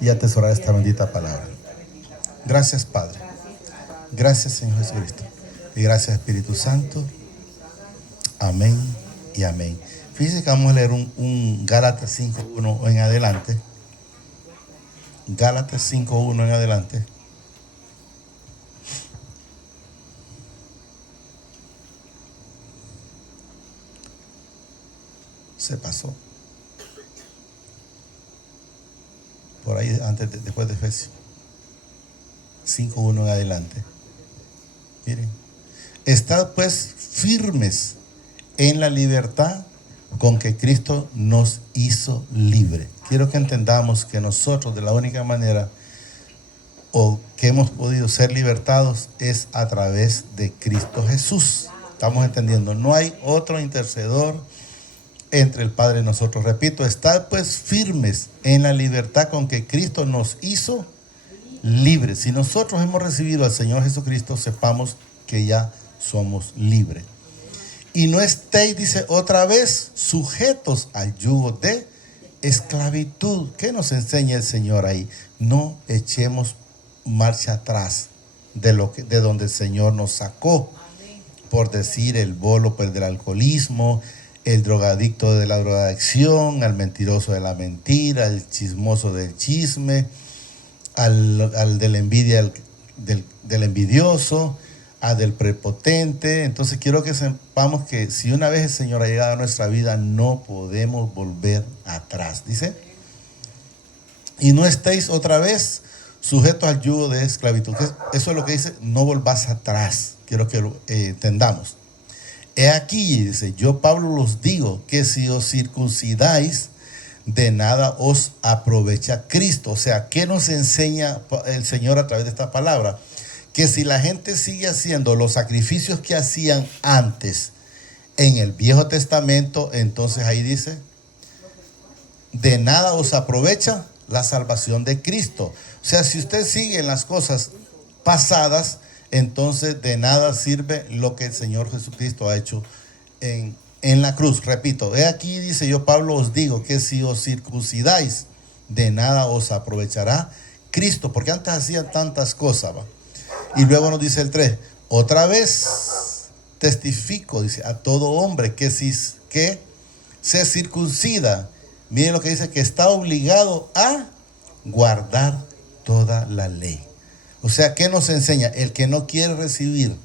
y atesorar esta bendita palabra. Gracias, Padre. Gracias, Señor Jesucristo. Y gracias, Espíritu Santo. Amén y amén. Fíjense que vamos a leer un Gálatas 5:1 en adelante. Gálatas 5:1 en adelante. Se pasó. Por ahí, después de Efesios 5:1 en adelante. Miren. Estad pues firmes en la libertad con que Cristo nos hizo libre. Quiero que entendamos que nosotros, de la única manera o que hemos podido ser libertados es a través de Cristo Jesús. Estamos entendiendo, no hay otro intercedor entre el Padre y nosotros. Repito, estad pues firmes en la libertad con que Cristo nos hizo libres. Si nosotros hemos recibido al Señor Jesucristo, sepamos que ya somos libres. Y no estéis, dice otra vez, sujetos al yugo de esclavitud. ¿Qué nos enseña el Señor ahí? No echemos marcha atrás de donde el Señor nos sacó. Por decir, el bolo pues, del alcoholismo, el drogadicto de la drogadicción, al mentiroso de la mentira, al chismoso del chisme, al de la envidia del envidioso, del prepotente. Entonces quiero que sepamos que si una vez el Señor ha llegado a nuestra vida, no podemos volver atrás. Dice, y no estéis otra vez sujetos al yugo de esclavitud. Eso es lo que dice, no volvás atrás. Quiero que lo entendamos. He aquí, dice, yo Pablo los digo, que si os circuncidáis, de nada os aprovecha Cristo. O sea, ¿qué nos enseña el Señor a través de esta palabra? Que si la gente sigue haciendo los sacrificios que hacían antes en el Viejo Testamento, entonces ahí dice, de nada os aprovecha la salvación de Cristo. O sea, si usted sigue en las cosas pasadas, entonces de nada sirve lo que el Señor Jesucristo ha hecho en la cruz. Repito, he aquí, dice yo Pablo, os digo que si os circuncidáis, de nada os aprovechará Cristo, porque antes hacían tantas cosas, ¿va? Y luego nos dice el 3, otra vez testifico, dice, a todo hombre que se circuncida, miren lo que dice, que está obligado a guardar toda la ley. O sea, ¿qué nos enseña? El que no quiere recibir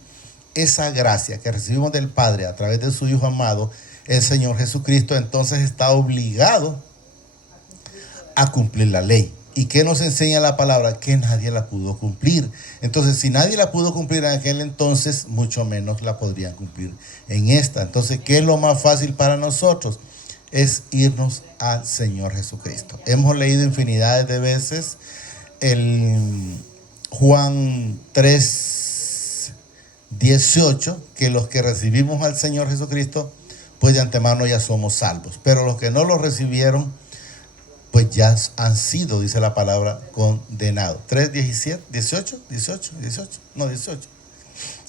esa gracia que recibimos del Padre a través de su Hijo amado, el Señor Jesucristo, entonces está obligado a cumplir la ley. ¿Y qué nos enseña la palabra? Que nadie la pudo cumplir. Entonces, si nadie la pudo cumplir en aquel entonces, mucho menos la podrían cumplir en esta. Entonces, ¿qué es lo más fácil para nosotros? Es irnos al Señor Jesucristo. Hemos leído infinidades de veces el Juan 3:18, que los que recibimos al Señor Jesucristo, pues de antemano ya somos salvos. Pero los que no lo recibieron, pues ya han sido, dice la palabra, condenados. 3:17, 18.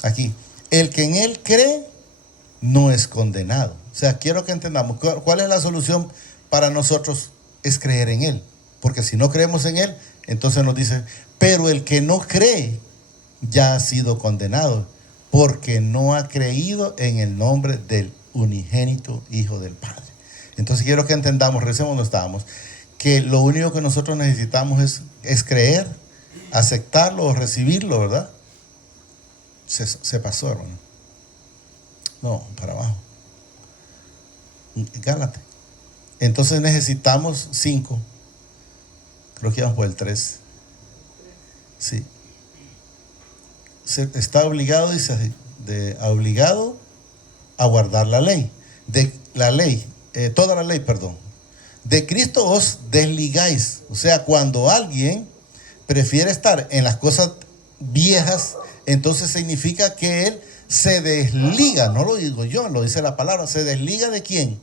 Aquí, el que en él cree no es condenado. O sea, quiero que entendamos, ¿cuál es la solución para nosotros? Es creer en él. Porque si no creemos en él, entonces nos dice, pero el que no cree ya ha sido condenado, porque no ha creído en el nombre del unigénito Hijo del Padre. Entonces quiero que entendamos, recemos donde estábamos, que lo único que nosotros necesitamos es creer, aceptarlo o recibirlo, ¿verdad? Se pasó, hermano. No, para abajo. Gálatas. Entonces necesitamos 5. Creo que vamos por el 3. Sí. Está obligado, dice, obligado a guardar la ley. Toda la ley, perdón. De Cristo os desligáis. O sea, cuando alguien prefiere estar en las cosas viejas, entonces significa que él se desliga. No lo digo yo, lo dice la palabra. ¿Se desliga de quién?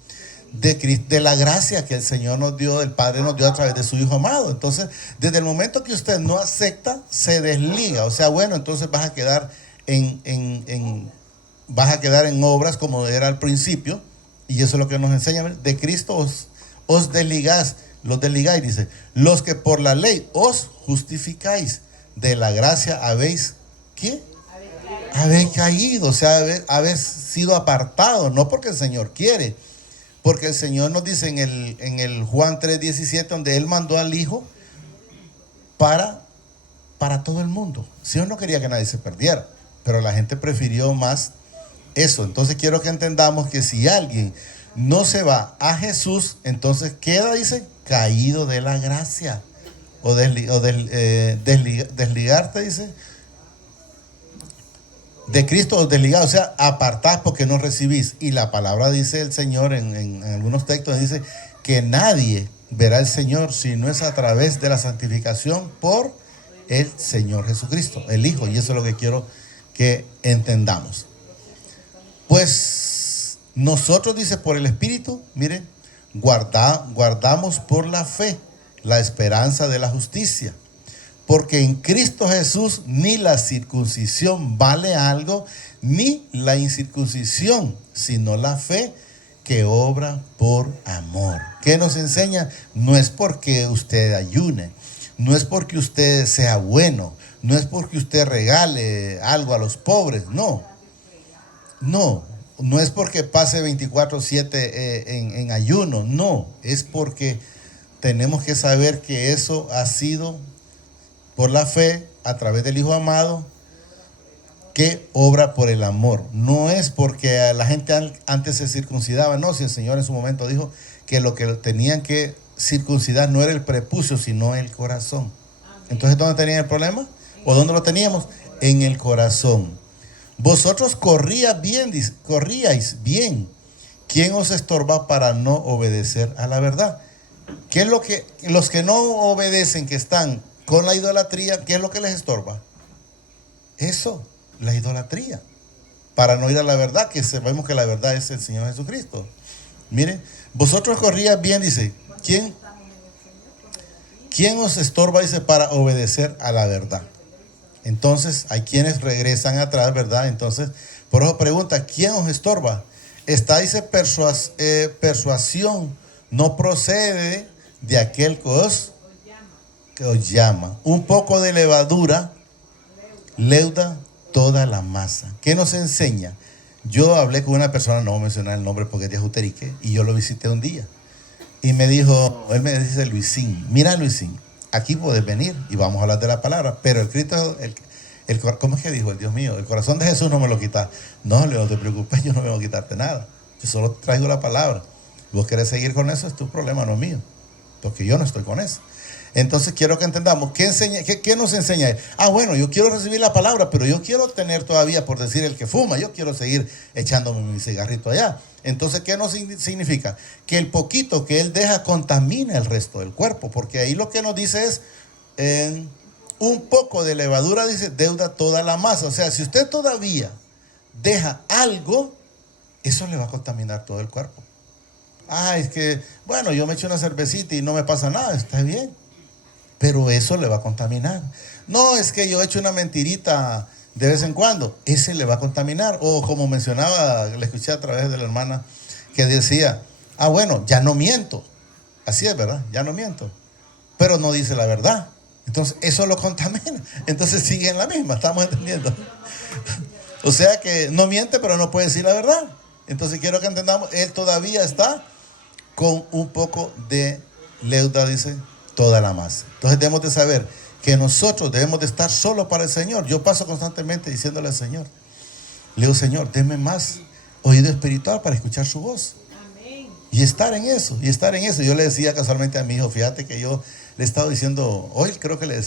De la gracia que el Señor nos dio, el Padre nos dio a través de su Hijo amado. Entonces, desde el momento que usted no acepta, se desliga. O sea, bueno, entonces vas a quedar en obras como era al principio. Y eso es lo que nos enseña. De Cristo os desligás. los desligáis, dice, los que por la ley os justificáis, de la gracia habéis, ¿qué? Habéis caído, o sea, habéis sido apartados, no porque el Señor quiere, porque el Señor nos dice en el Juan 3:17, donde Él mandó al Hijo para todo el mundo. El Señor no quería que nadie se perdiera, pero la gente prefirió más eso. Entonces quiero que entendamos que si alguien no se va a Jesús, entonces queda, dice, caído de la gracia. O desligarte, dice, de Cristo os desligado, o sea, apartás porque no recibís. Y la palabra dice el Señor en algunos textos, dice que nadie verá al Señor si no es a través de la santificación por el Señor Jesucristo, el Hijo. Y eso es lo que quiero que entendamos. Pues nosotros, dice, por el Espíritu, miren, guardamos por la fe la esperanza de la justicia. Porque en Cristo Jesús ni la circuncisión vale algo, ni la incircuncisión, sino la fe que obra por amor. ¿Qué nos enseña? No es porque usted ayune, no es porque usted sea bueno, no es porque usted regale algo a los pobres, no. No es porque pase 24/7 en ayuno, no. Es porque tenemos que saber que eso ha sido por la fe, a través del Hijo amado, que obra por el amor. No es porque la gente antes se circuncidaba, no, si el Señor en su momento dijo que lo que tenían que circuncidar no era el prepucio, sino el corazón. Entonces, ¿dónde tenían el problema? ¿O dónde lo teníamos? En el corazón. Vosotros corríais bien. ¿Quién os estorba para no obedecer a la verdad? ¿Qué es lo que los que no obedecen, que están con la idolatría, qué es lo que les estorba? Eso, la idolatría. Para no ir a la verdad, que sabemos que la verdad es el Señor Jesucristo. Miren, vosotros corríais bien, dice. ¿Quién os estorba, dice, para obedecer a la verdad? Entonces, hay quienes regresan atrás, ¿verdad? Entonces, por eso pregunta, ¿quién os estorba? Esta, dice, persuasión no procede de aquel que os llama. Un poco de levadura leuda toda la masa. ¿Qué nos enseña? Yo hablé con una persona, no voy a mencionar el nombre porque es de Juterique, y yo lo visité un día. Y me dijo, él me dice, Luisín, mira Luisín, aquí puedes venir y vamos a hablar de la palabra, pero el Cristo, ¿cómo es que dijo? El Dios mío, el corazón de Jesús no me lo quita. No, no te preocupes, yo no vengo a quitarte nada. Yo solo traigo la palabra. Vos querés seguir con eso, es tu problema, no mío, porque yo no estoy con eso. Entonces quiero que entendamos, ¿qué nos enseña él? Bueno, yo quiero recibir la palabra, pero yo quiero tener todavía, por decir, el que fuma, yo quiero seguir echándome mi cigarrito allá. Entonces, ¿qué nos significa? Que el poquito que él deja contamina el resto del cuerpo, porque ahí lo que nos dice es, un poco de levadura, dice, deuda toda la masa. O sea, si usted todavía deja algo, eso le va a contaminar todo el cuerpo. Es que, bueno, yo me echo una cervecita y no me pasa nada, está bien, pero eso le va a contaminar. No, es que yo echo una mentirita de vez en cuando, ese le va a contaminar. O como mencionaba, le escuché a través de la hermana que decía, bueno, ya no miento. Así es, ¿verdad? Ya no miento. Pero no dice la verdad. Entonces, eso lo contamina. Entonces sigue en la misma, ¿estamos entendiendo? O sea que no miente, pero no puede decir la verdad. Entonces quiero que entendamos, él todavía está con un poco de leuda, dice, toda la masa. Entonces debemos de saber que nosotros debemos de estar solo para el Señor. Yo paso constantemente diciéndole al Señor, le digo, Señor, deme más oído espiritual para escuchar su voz. Amén. Y estar en eso. Yo le decía casualmente a mi hijo, fíjate que yo le estaba diciendo, hoy creo que le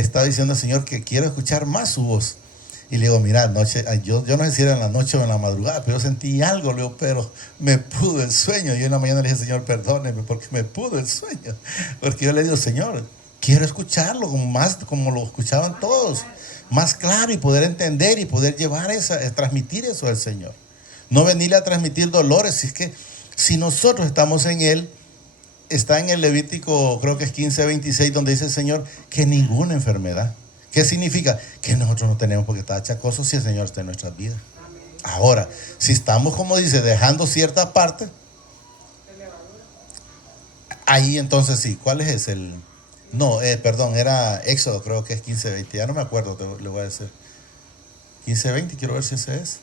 estaba diciendo al Señor que quiero escuchar más su voz. Y le digo, mira, anoche, yo no sé si era en la noche o en la madrugada, pero yo sentí algo, le digo, pero me pudo el sueño. Y en la mañana le dije, Señor, perdóneme, porque me pudo el sueño. Porque yo le digo, Señor, quiero escucharlo más como lo escuchaban todos, más claro, y poder entender y poder llevar transmitir eso al Señor. No venirle a transmitir dolores. Si es que si nosotros estamos en Él, está en el Levítico, creo que es 15:26, donde dice el Señor que ninguna enfermedad. ¿Qué significa? Que nosotros no tenemos por qué estar achacosos si el Señor está en nuestras vidas. Ahora, si estamos, como dice, dejando cierta parte, Ahí entonces sí, ¿cuál es el? No, perdón, era Éxodo, creo que es 15:20, ya no me acuerdo, le voy a decir. 15:20, quiero ver si ese es.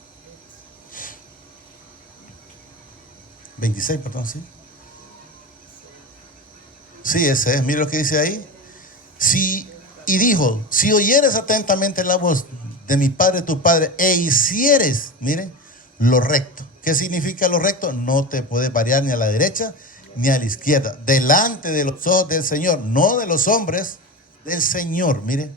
26, perdón, sí. Sí, ese es, mire lo que dice ahí. Si, y dijo, si oyeres atentamente la voz de mi padre, tu padre, e hicieres, miren, lo recto. ¿Qué significa lo recto? No te puedes variar ni a la derecha ni a la izquierda. Delante de los ojos del Señor, no de los hombres, del Señor, mire.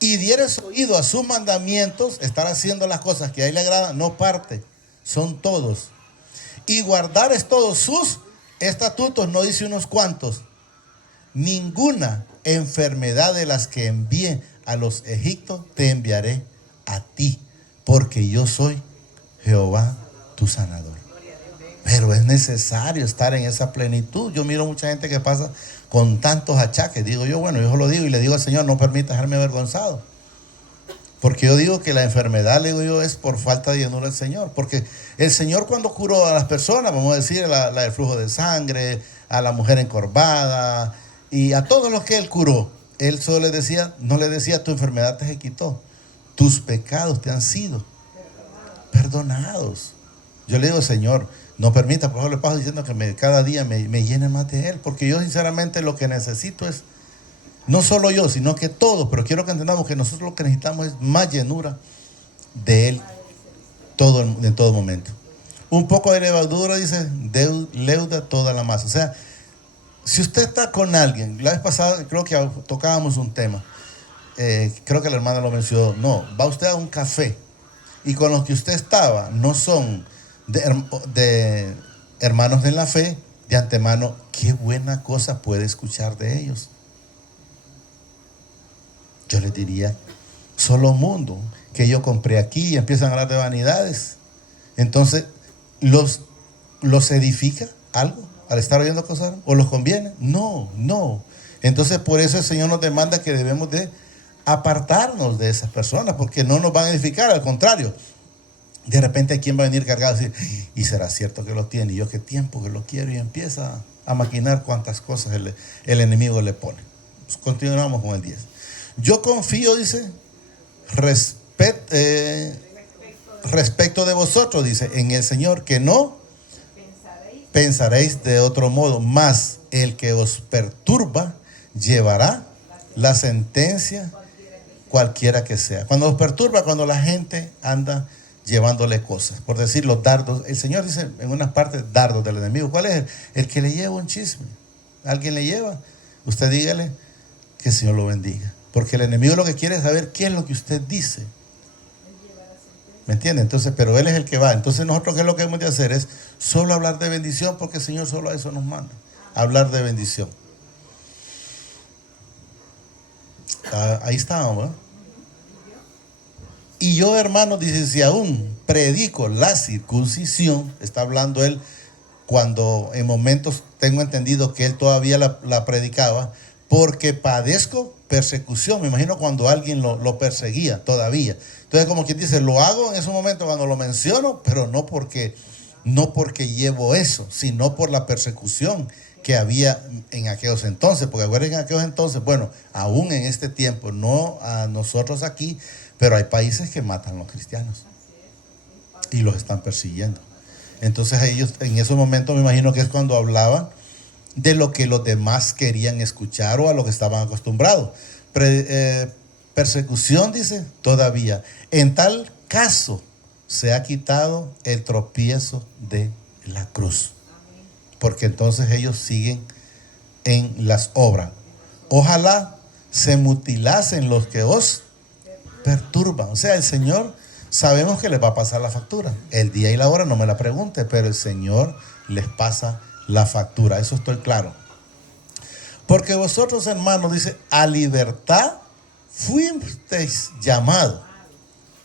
Y dieres oído a sus mandamientos, estar haciendo las cosas que a él le agradan, no parte, son todos. Y guardares todos sus estatutos, no dice unos cuantos, ninguna enfermedad de las que envié a los egipcios te enviaré a ti, porque yo soy Jehová tu sanador. Pero es necesario estar en esa plenitud. Yo miro mucha gente que pasa con tantos achaques. Digo yo, bueno, yo lo digo y le digo al Señor, no permita dejarme avergonzado. Porque yo digo que la enfermedad, le digo yo, es por falta de llenura del Señor. Porque el Señor cuando curó a las personas, vamos a decir, la del flujo de sangre, a la mujer encorvada y a todos los que Él curó, Él solo le decía, no le decía, tu enfermedad te se quitó, tus pecados te han sido perdonados. Yo le digo, Señor, no permita, por favor, le paso diciendo que cada día me llene más de Él. Porque yo sinceramente lo que necesito es, no solo yo, sino que todos, pero quiero que entendamos que nosotros lo que necesitamos es más llenura de Él en todo momento. Un poco de levadura, dice, leuda toda la masa. O sea, si usted está con alguien, la vez pasada creo que tocábamos un tema, creo que la hermana lo mencionó, no, va usted a un café y con los que usted estaba no son de hermanos en la fe, de antemano, qué buena cosa puede escuchar de ellos. Yo les diría, solo mundo, que yo compré aquí y empiezan a hablar de vanidades. Entonces, ¿los edifica algo al estar oyendo cosas? ¿O los conviene? No, no. Entonces, por eso el Señor nos demanda que debemos de apartarnos de esas personas, porque no nos van a edificar, al contrario. De repente, ¿quién va a venir cargado y decir, y será cierto que lo tiene? Y yo qué tiempo que lo quiero, y empieza a maquinar cuántas cosas el enemigo le pone. Pues continuamos con el 10. Yo confío, dice, respecto de vosotros, dice, en el Señor, que no pensaréis de otro modo, mas el que os perturba llevará la sentencia cualquiera que sea. Cuando os perturba, cuando la gente anda llevándole cosas, por decir los dardos, el Señor dice en unas partes dardos del enemigo. ¿Cuál es? El que le lleva un chisme. ¿Alguien le lleva? Usted dígale que el Señor lo bendiga. Porque el enemigo lo que quiere es saber qué es lo que usted dice. ¿Me entiende? Entonces, pero Él es el que va. Entonces nosotros, ¿qué es lo que hemos de hacer? Es solo hablar de bendición, porque el Señor solo a eso nos manda. Hablar de bendición. Ahí estábamos, ¿verdad? Y yo, hermano, dice, si aún predico la circuncisión, está hablando él cuando en momentos tengo entendido que él todavía la predicaba, porque padezco persecución. Me imagino cuando alguien lo perseguía todavía. Entonces, como quien dice, lo hago en ese momento cuando lo menciono, pero no porque llevo eso, sino por la persecución que había en aquellos entonces. Porque acuérdense, en aquellos entonces, bueno, aún en este tiempo, no a nosotros aquí, pero hay países que matan a los cristianos y los están persiguiendo. Entonces ellos en esos momentos me imagino que es cuando hablaban de lo que los demás querían escuchar o a lo que estaban acostumbrados. Persecución, dice, todavía. En tal caso se ha quitado el tropiezo de la cruz, porque entonces ellos siguen en las obras. Ojalá se mutilasen los que os perturban. O sea, el Señor, sabemos que les va a pasar la factura. El día y la hora no me la pregunte, pero el Señor les pasa la factura. Eso estoy claro. Porque vosotros, hermanos, dice, a libertad fuisteis llamados.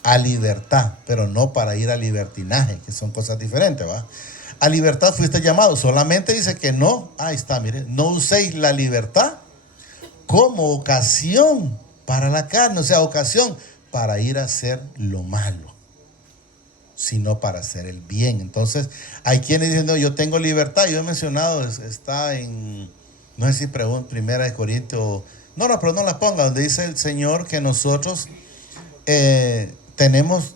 A libertad, pero no para ir a libertinaje, que son cosas diferentes, ¿va? A libertad fuiste llamado. Solamente dice que no, ahí está, mire, no uséis la libertad como ocasión para la carne, o sea, ocasión para ir a hacer lo malo. sino para hacer el bien. Entonces, hay quienes dicen, no, yo tengo libertad. Yo he mencionado, está en, no sé si pregunta, Primera de Corintios, no, pero no la ponga, donde dice el Señor que nosotros tenemos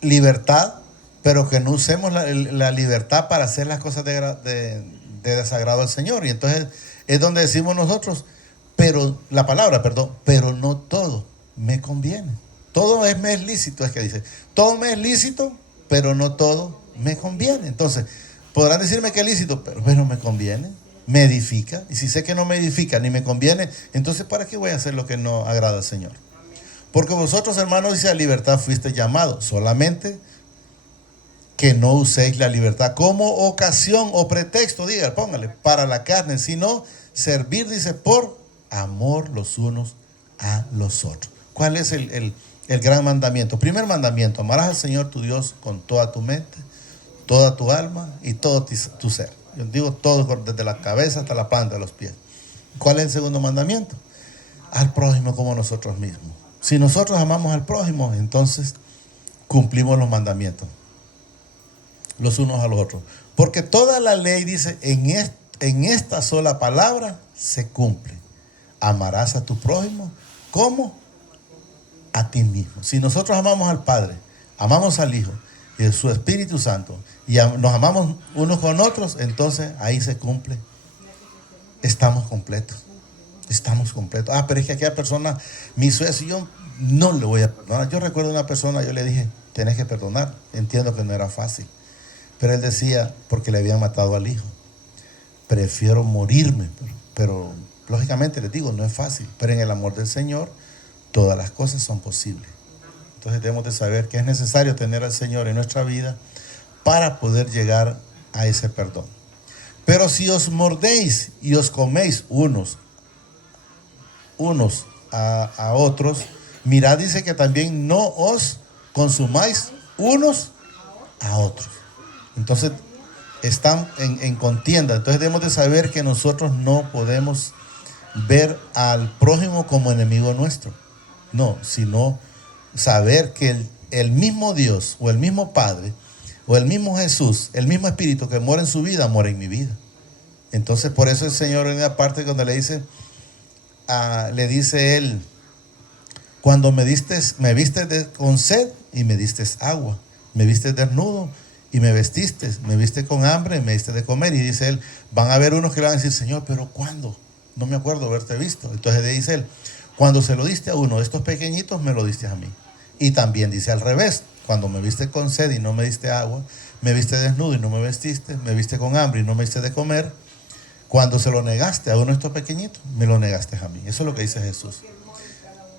libertad, pero que no usemos la libertad para hacer las cosas de desagrado al Señor. Y entonces es donde decimos nosotros, pero la palabra, perdón, pero no todo me conviene. Todo me es lícito, es que dice, todo me es lícito, pero no todo me conviene. Entonces, podrán decirme que es lícito, pero bueno, me conviene, me edifica. Y si sé que no me edifica ni me conviene, entonces ¿para qué voy a hacer lo que no agrada al Señor? Porque vosotros, hermanos, dice, a libertad fuiste llamados, solamente que no uséis la libertad como ocasión o pretexto, diga, póngale, para la carne, sino servir, dice, por amor los unos a los otros. ¿Cuál es el gran mandamiento? Primer mandamiento, amarás al Señor tu Dios con toda tu mente, toda tu alma y todo tu ser. Yo digo todo, desde la cabeza hasta la planta de los pies. ¿Cuál es el segundo mandamiento? Al prójimo como nosotros mismos. Si nosotros amamos al prójimo, entonces cumplimos los mandamientos los unos a los otros. Porque toda la ley dice, en esta sola palabra se cumple. Amarás a tu prójimo como a ti mismo. Si nosotros amamos al Padre, amamos al Hijo y a su Espíritu Santo, y nos amamos unos con otros, entonces ahí se cumple. Estamos completos. Estamos completos. Pero es que aquella persona me hizo eso y yo no le voy a perdonar. Yo recuerdo una persona, yo le dije, tienes que perdonar. Entiendo que no era fácil. Pero él decía, porque le habían matado al hijo. Prefiero morirme. Pero lógicamente les digo, no es fácil. Pero en el amor del Señor, todas las cosas son posibles. Entonces debemos de saber que es necesario tener al Señor en nuestra vida para poder llegar a ese perdón. Pero si os mordéis y os coméis unos a otros, mirad, dice que también no os consumáis unos a otros. Entonces están en contienda. Entonces debemos de saber que nosotros no podemos ver al prójimo como enemigo nuestro. No, sino saber que el mismo Dios o el mismo Padre o el mismo Jesús, el mismo Espíritu que mora en su vida, mora en mi vida. Entonces por eso el Señor en la parte donde le dice él, cuando me viste con sed y me diste agua, me viste desnudo y me viste con hambre y me diste de comer. Y dice él, van a haber unos que le van a decir, Señor, pero ¿cuándo? No me acuerdo haberte visto. Entonces le dice él, cuando se lo diste a uno de estos pequeñitos, me lo diste a mí. Y también dice al revés, cuando me viste con sed y no me diste agua, me viste desnudo y no me viste con hambre y no me diste de comer. Cuando se lo negaste a uno de estos pequeñitos, me lo negaste a mí. Eso es lo que dice Jesús.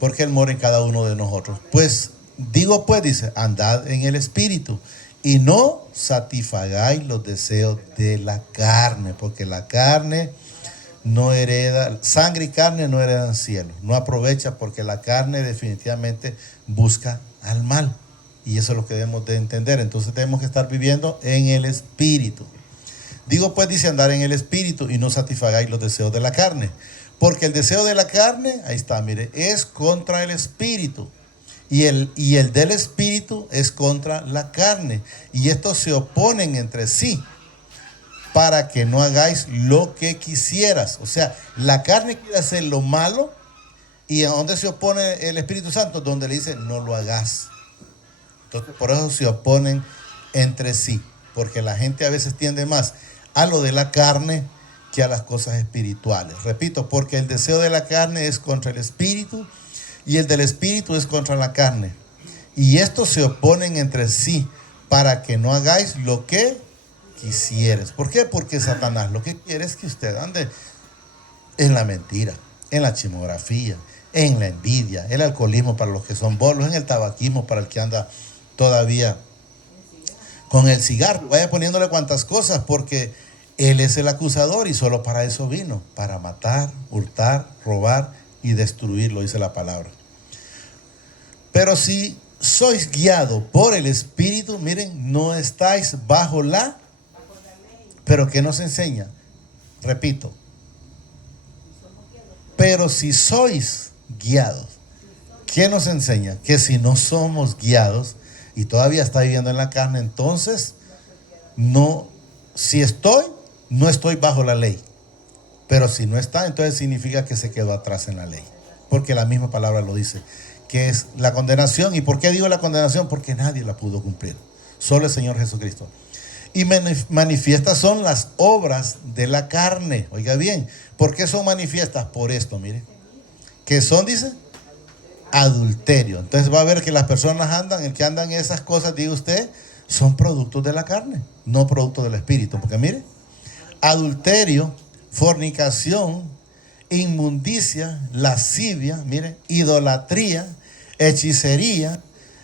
Porque Él mora en cada uno de nosotros. Pues, dice, andad en el Espíritu y no satisfagáis los deseos de la carne, porque la carne no hereda, sangre y carne no heredan cielo, no aprovecha, porque la carne definitivamente busca al mal. Y eso es lo que debemos de entender. Entonces tenemos que estar viviendo en el Espíritu. Dice, andar en el Espíritu y no satisfagáis los deseos de la carne. Porque el deseo de la carne, ahí está, mire, es contra el Espíritu. Y el del Espíritu es contra la carne. Y estos se oponen entre sí para que no hagáis lo que quisieras. O sea, la carne quiere hacer lo malo. ¿Y a dónde se opone el Espíritu Santo? Donde le dice, no lo hagas. Entonces, por eso se oponen entre sí. Porque la gente a veces tiende más a lo de la carne que a las cosas espirituales. Repito, porque el deseo de la carne es contra el Espíritu y el del Espíritu es contra la carne. Y estos se oponen entre sí para que no hagáis lo que quisieres. ¿Por qué? Porque Satanás lo que quiere es que usted ande en la mentira, en la chismografía, en la envidia, el alcoholismo para los que son bolos, en el tabaquismo para el que anda todavía con el cigarro. Vaya poniéndole cuantas cosas, porque él es el acusador y solo para eso vino, para matar, hurtar, robar y destruir, lo dice la palabra. Pero si sois guiados por el Espíritu, miren, no estáis bajo la... ¿Pero qué nos enseña? Repito. Pero si sois guiados, ¿Qué nos enseña? Que si no somos guiados y todavía está viviendo en la carne, entonces no, si estoy, no estoy bajo la ley. Pero si no está, entonces significa que se quedó atrás en la ley. Porque la misma palabra lo dice, que es la condenación. ¿Y por qué digo la condenación? Porque nadie la pudo cumplir. Solo el Señor Jesucristo. Y manifiestas son las obras de la carne. Oiga bien, ¿por qué son manifiestas? Por esto, mire. Que son, dice, adulterio. Entonces va a ver que las personas el que andan en esas cosas, diga usted, son productos de la carne, no productos del espíritu. Porque mire, adulterio, fornicación, inmundicia, lascivia, mire, idolatría, hechicería,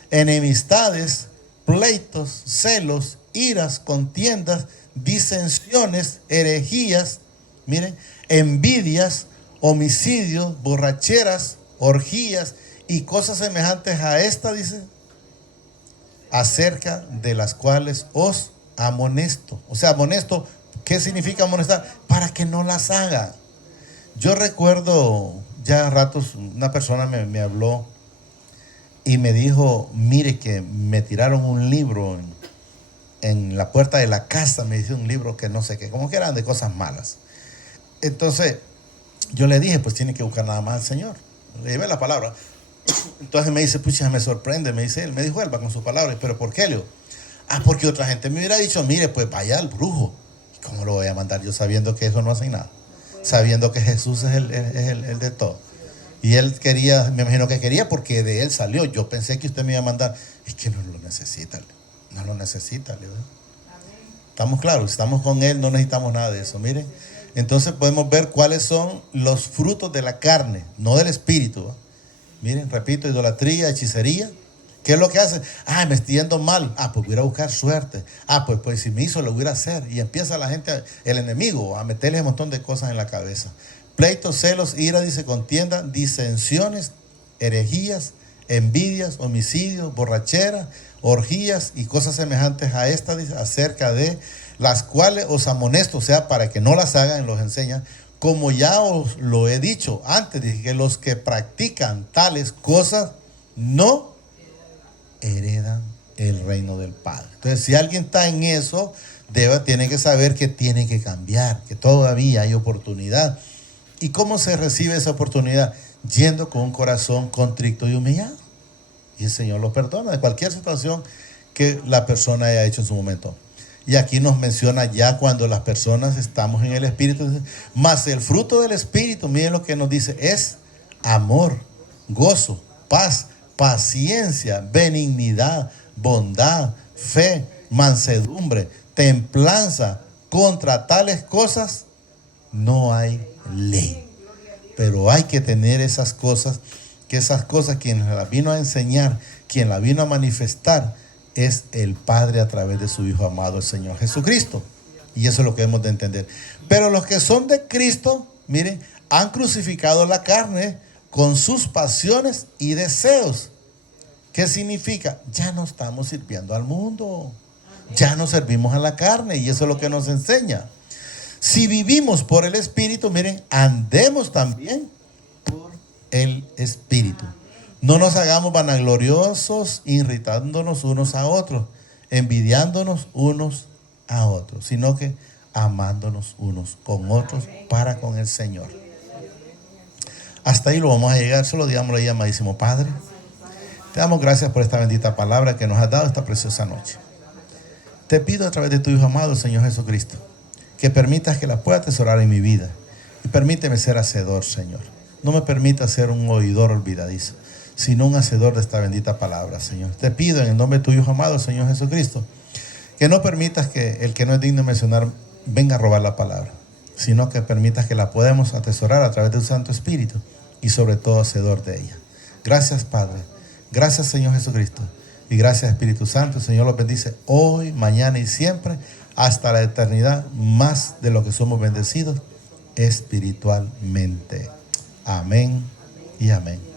enemistades, pleitos, celos, iras, contiendas, disensiones, herejías, miren, envidias, homicidios, borracheras, orgías y cosas semejantes a esta, dice, acerca de las cuales os amonesto. O sea, amonesto, ¿qué significa amonestar? Para que no las haga. Yo recuerdo ya a ratos una persona me habló y me dijo, mire que me tiraron un libro en la puerta de la casa, me dice un libro que no sé qué, como que eran de cosas malas. Entonces yo le dije, pues tiene que buscar nada más al Señor. Le llevé la palabra. Entonces me dice, pucha, me sorprende, me dice él, me dijo él, va con sus palabras, pero ¿por qué, Leo? Porque otra gente me hubiera dicho, mire, pues vaya al brujo. ¿Cómo lo voy a mandar yo sabiendo que eso no hace nada? Sabiendo que Jesús es el de todo. Y él quería, me imagino que quería porque de él salió. Yo pensé que usted me iba a mandar. Es que no lo necesita, Leo. No lo necesita, Leo. Estamos claros, estamos con él, no necesitamos nada de eso. Miren, entonces podemos ver cuáles son los frutos de la carne, no del espíritu, ¿va? Miren, repito, idolatría, hechicería. ¿Qué es lo que hace? Me estoy yendo mal. Pues voy a buscar suerte. Pues si me hizo, lo voy a hacer. Y empieza la gente, el enemigo, a meterle un montón de cosas en la cabeza. Pleitos, celos, ira, dice, contienda, disensiones, herejías, envidias, homicidios, borracheras, orgías y cosas semejantes a esta, dice, acerca de las cuales os amonesto, o sea, para que no las hagan, los enseña. Como ya os lo he dicho antes, dije que los que practican tales cosas no heredan el reino del Padre. Entonces, si alguien está en eso, tiene que saber que tiene que cambiar, que todavía hay oportunidad. ¿Y cómo se recibe esa oportunidad? Yendo con un corazón contrito y humillado. Y el Señor lo perdona de cualquier situación que la persona haya hecho en su momento. Y aquí nos menciona ya cuando las personas estamos en el Espíritu. Más el fruto del Espíritu, miren lo que nos dice, es amor, gozo, paz, paciencia, benignidad, bondad, fe, mansedumbre, templanza. Contra tales cosas no hay ley. Pero hay que tener esas cosas, que esas cosas quien las vino a enseñar, quien la vino a manifestar, es el Padre a través de su Hijo amado, el Señor Jesucristo. Y eso es lo que hemos de entender. Pero los que son de Cristo, miren, han crucificado la carne con sus pasiones y deseos. ¿Qué significa? Ya no estamos sirviendo al mundo. Ya no servimos a la carne. Y eso es lo que nos enseña. Si vivimos por el Espíritu, miren, andemos también por el Espíritu. No nos hagamos vanagloriosos, irritándonos unos a otros, envidiándonos unos a otros, sino que amándonos unos con otros para con el Señor. Hasta ahí lo vamos a llegar. Solo digámoslo ahí, amadísimo Padre. Te damos gracias por esta bendita palabra que nos has dado esta preciosa noche. Te pido a través de tu Hijo amado, el Señor Jesucristo, que permitas que la pueda atesorar en mi vida. Y permíteme ser hacedor, Señor. No me permitas ser un oidor olvidadizo, sino un hacedor de esta bendita palabra, Señor. Te pido en el nombre de tu Hijo amado, Señor Jesucristo, que no permitas que el que no es digno de mencionar venga a robar la palabra, sino que permitas que la podamos atesorar a través de tu Santo Espíritu y sobre todo hacedor de ella. Gracias, Padre. Gracias, Señor Jesucristo. Y gracias, Espíritu Santo. El Señor los bendice hoy, mañana y siempre, hasta la eternidad, más de lo que somos bendecidos espiritualmente. Amén y amén.